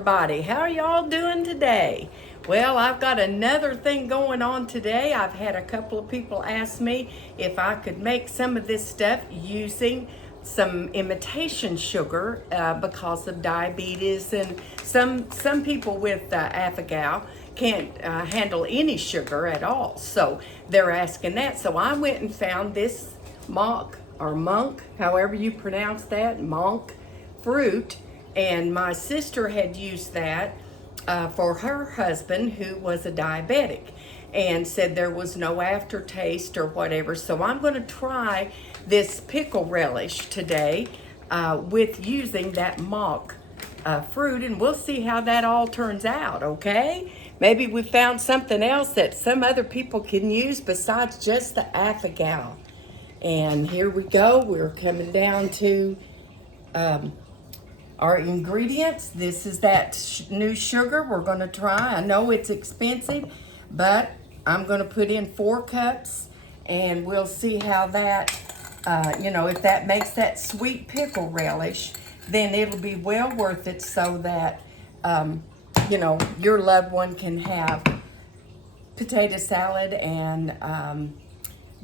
everybody. How are y'all doing today? Well, I've got another thing going on today. I've had a couple of people ask me if I could make some of this stuff using some imitation sugar because of diabetes, and some people with alpha-gal can't handle any sugar at all. So they're asking that. So I went and found this monk, however you pronounce that, monk fruit, and my sister had used that for her husband who was a diabetic and said there was no aftertaste or whatever. So I'm going to try this pickle relish today with using that monk fruit, and we'll see how that all turns out, okay? Maybe we found something else that some other people can use besides just the alpha-gal. And here we go. We're coming down to our ingredients. This is that new sugar we're going to try. I know it's expensive, but I'm going to put in 4 cups, and we'll see how that, if that makes that sweet pickle relish, then it'll be well worth it, so that, your loved one can have potato salad and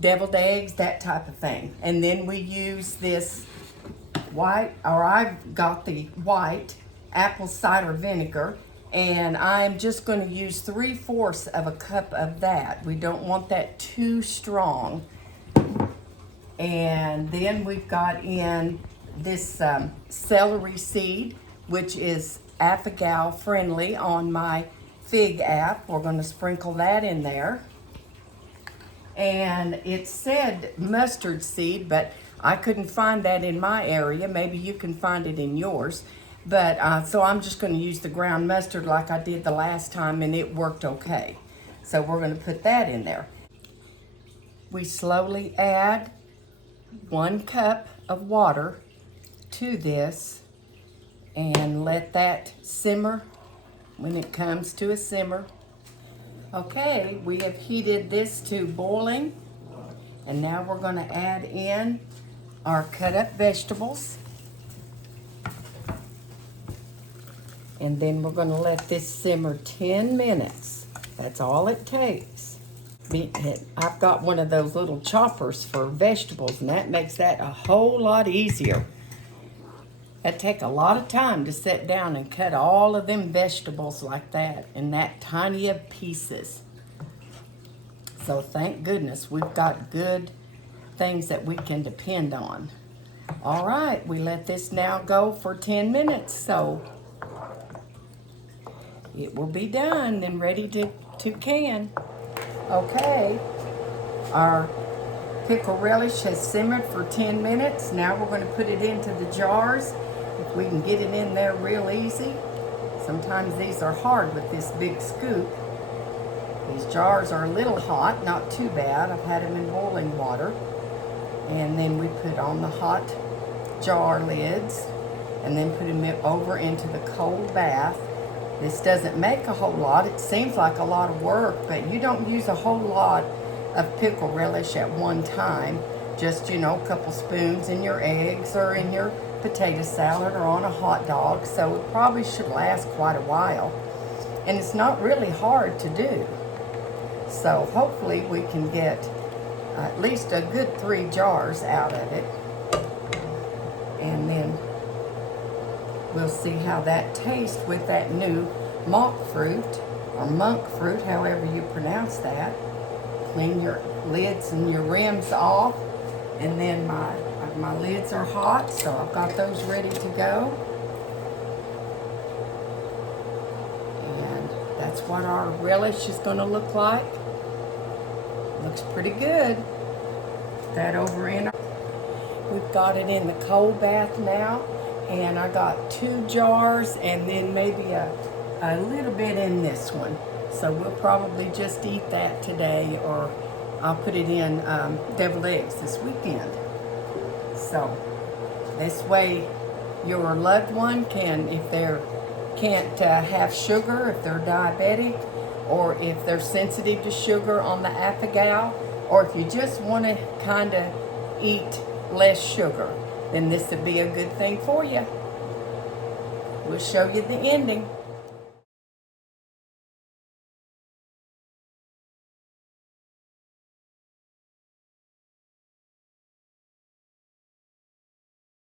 deviled eggs, that type of thing. And then we use this I've got the white apple cider vinegar, and I'm just going to use 3/4 of a cup of that. We don't want that too strong. And then we've got in this celery seed, which is alpha-gal friendly on my Fig app. We're going to sprinkle that in there. And it said mustard seed, but I couldn't find that in my area. Maybe you can find it in yours. But so I'm just going to use the ground mustard like I did the last time, and it worked okay. So we're going to put that in there. We slowly add 1 cup of water to this and let that simmer when it comes to a simmer. Okay, we have heated this to boiling, and now we're going to add in our cut up vegetables, and then we're going to let this simmer 10 minutes. That's all it takes. I've got one of those little choppers for vegetables, and that makes that a whole lot easier. That take a lot of time to sit down and cut all of them vegetables like that in that tiny of pieces. So thank goodness we've got good things that we can depend on. All right, we let this now go for 10 minutes, so it will be done and ready to can. Okay, our pickle relish has simmered for 10 minutes. Now we're going to put it into the jars. If we can get it in there real easy. Sometimes these are hard with this big scoop. These jars are a little hot, not too bad. I've had them in boiling water. And then we put on the hot jar lids and then put them over into the cold bath. This doesn't make a whole lot. It seems like a lot of work, but you don't use a whole lot of pickle relish at one time. Just, a couple spoons in your eggs or in your potato salad or on a hot dog. So it probably should last quite a while. And it's not really hard to do. So hopefully we can get at least a good 3 jars out of it. And then we'll see how that tastes with that new monk fruit, or monk fruit, however you pronounce that. Clean your lids and your rims off. And then my lids are hot, so I've got those ready to go. And that's what our relish is going to look like. Looks pretty good. That over in. We've got it in the cold bath now, and I got 2 jars and then maybe a little bit in this one. So we'll probably just eat that today, or I'll put it in deviled eggs this weekend. So this way your loved one can, if they can't have sugar, if they're diabetic, or if they're sensitive to sugar on the alpha-gal, or if you just want to kind of eat less sugar, then this would be a good thing for you. We'll show you the ending.